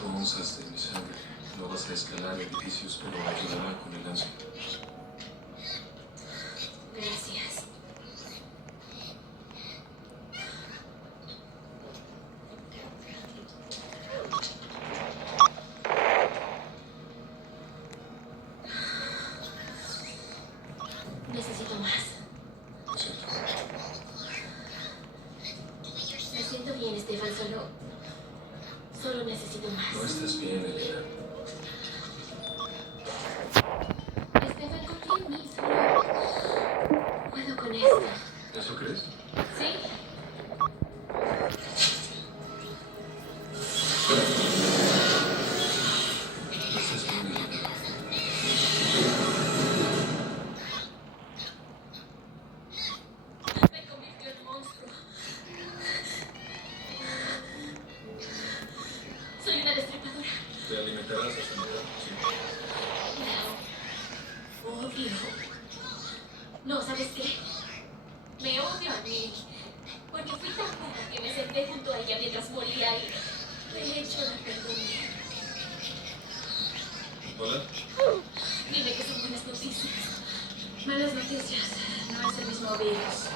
4 onzas de mi sangre. No vas a escalar edificios, pero ayudará con el ansia. Gracias. Necesito más. Lo siento. Me siento bien, Estefan. Solo necesito más. No estás bien, Elena. Estefan, confía en mí. Solo puedo con esto. ¿Eso crees? ¿Sí? No estás bien, Elena. Me convirtió en monstruo. Soy una destripadora. Te alimentarás hasta mañana. Sí. La odio. No, ¿sabes qué? Me odio a mí. Porque fui tan buena que me senté junto a ella mientras moría y de hecho la perdoné. Hola. Dime que son buenas noticias. Malas noticias. No es el mismo virus.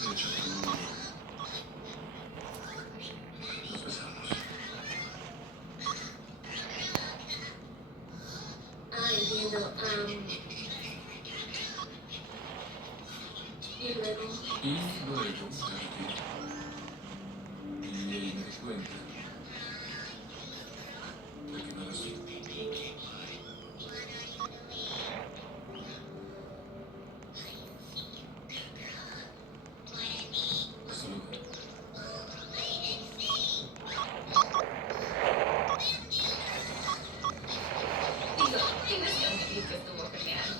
De hecho, nos besamos. Ah, entiendo. Y luego... Y luego me retiré. Y me di cuenta de que no eras tú. Hasta luego. Digo, tienes que admitir que estuvo genial.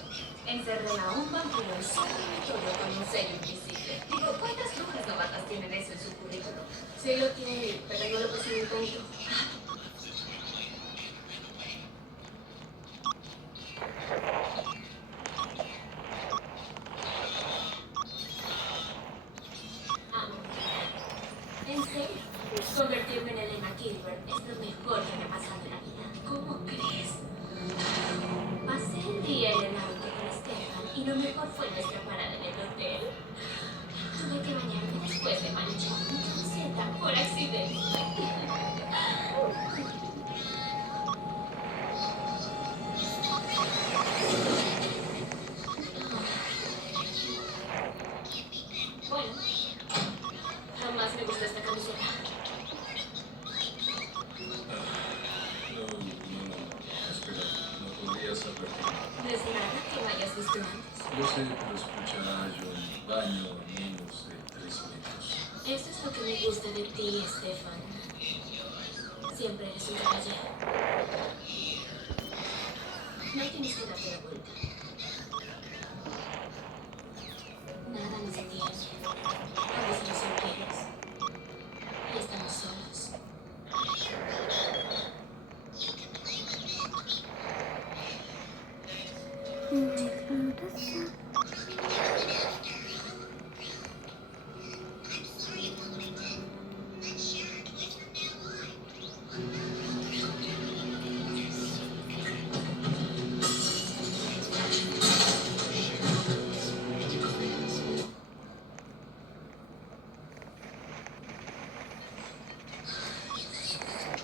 Encerré a un vampiro en su territorio con un sello invisible. Digo, ¿cuántas brujas novatas tienen eso en su currículum? Sí lo tiene, pero no lo puse en cuento. En serio, convertirme en Elena Gilbert es lo mejor que me ha pasado en la vida. ¿Cómo crees? Pasé el día en el auto con Estefan y lo mejor fue nuestra parada en el hotel. Tuve que bañarme después de manchar mi camiseta por accidente. Bueno, jamás me gustó esta camiseta. Espera, no podrías advertirme. No es nada que no hayas visto antes. Lo sé, pero escuchar a un baño a menos de 3 metros. Eso es lo que me gusta de ti, Estefan. Siempre eres un caballero. No tienes que darte la vuelta. Nada nos detiene. A veces nos sonríes. Y estamos solos.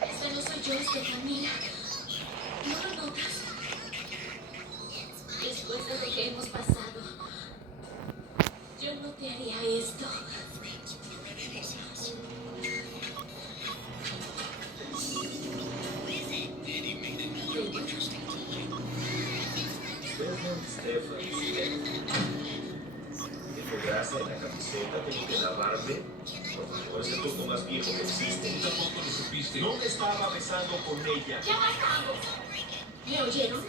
Esta no soy yo, Estefan, mira. ¿No lo notas? Después de lo que hemos pasado, yo no te haría esto. Stefan, tengo grasa en la camiseta, tengo que lavarme. Por favor, es el poco más viejo que existe. ¿Tú tampoco lo supiste? No me estaba besando con ella. ¡Ya bastamos! ¿Me oyeron?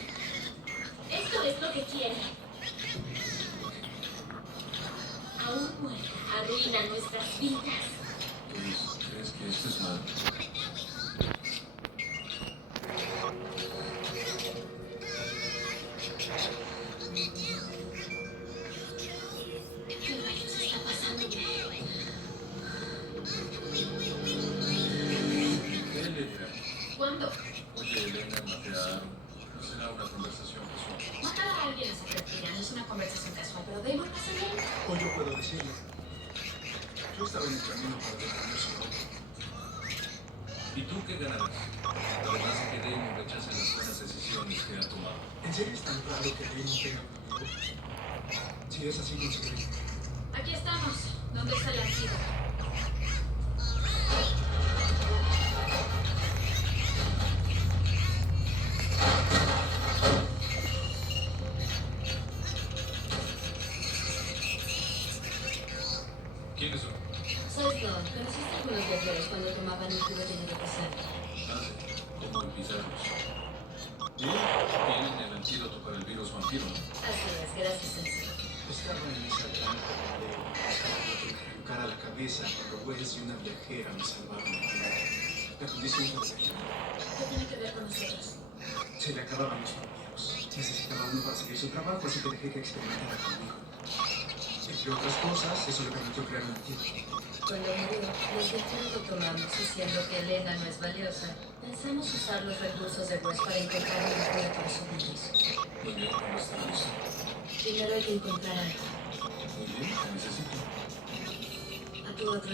Esto es lo que quiere. Aún muerta, arruina nuestras vidas. Pues, ¿crees que esto es malo? ¿Qué rayos está pasándome? Yo estaba en el camino para detener su auto. ¿Y tú qué ganarás? Además de que Damon rechace las buenas decisiones que ha tomado. ¿En serio es tan raro que Damon tenga un amigo? Si es así, conseguiré. Aquí estamos. ¿Dónde está el antídoto? ¿Quiénes son? Soy Dawn. ¿Conociste a algunos viajeros cuando tomaban un jugo lleno de pesar? Ah, sí. ¿Cómo olvidarlos? Tienen el antídoto para el virus vampiro, ¿no? Así es, gracias, Sensei. Estaba en esa trampa donde buscaba lo que me arrancara la cabeza cuando Wells y una viajera me salvaron la vida. La condición fue desayunar. ¿Qué tiene que ver con nosotros? Se le acababan los vampiros. Necesitaba uno para seguir su trabajo, así que dejé que experimentara conmigo. Entre otras cosas, eso le permitió crear un antídoto. Cuando murió, los viajeros lo tomamos diciendo que Elena no es valiosa. Pensamos usar los recursos de West para encontrar una cura para su virus. Muy bien, ¿cómo está listo? Primero hay que encontrar algo. Muy bien, ¿qué necesito? A tu otro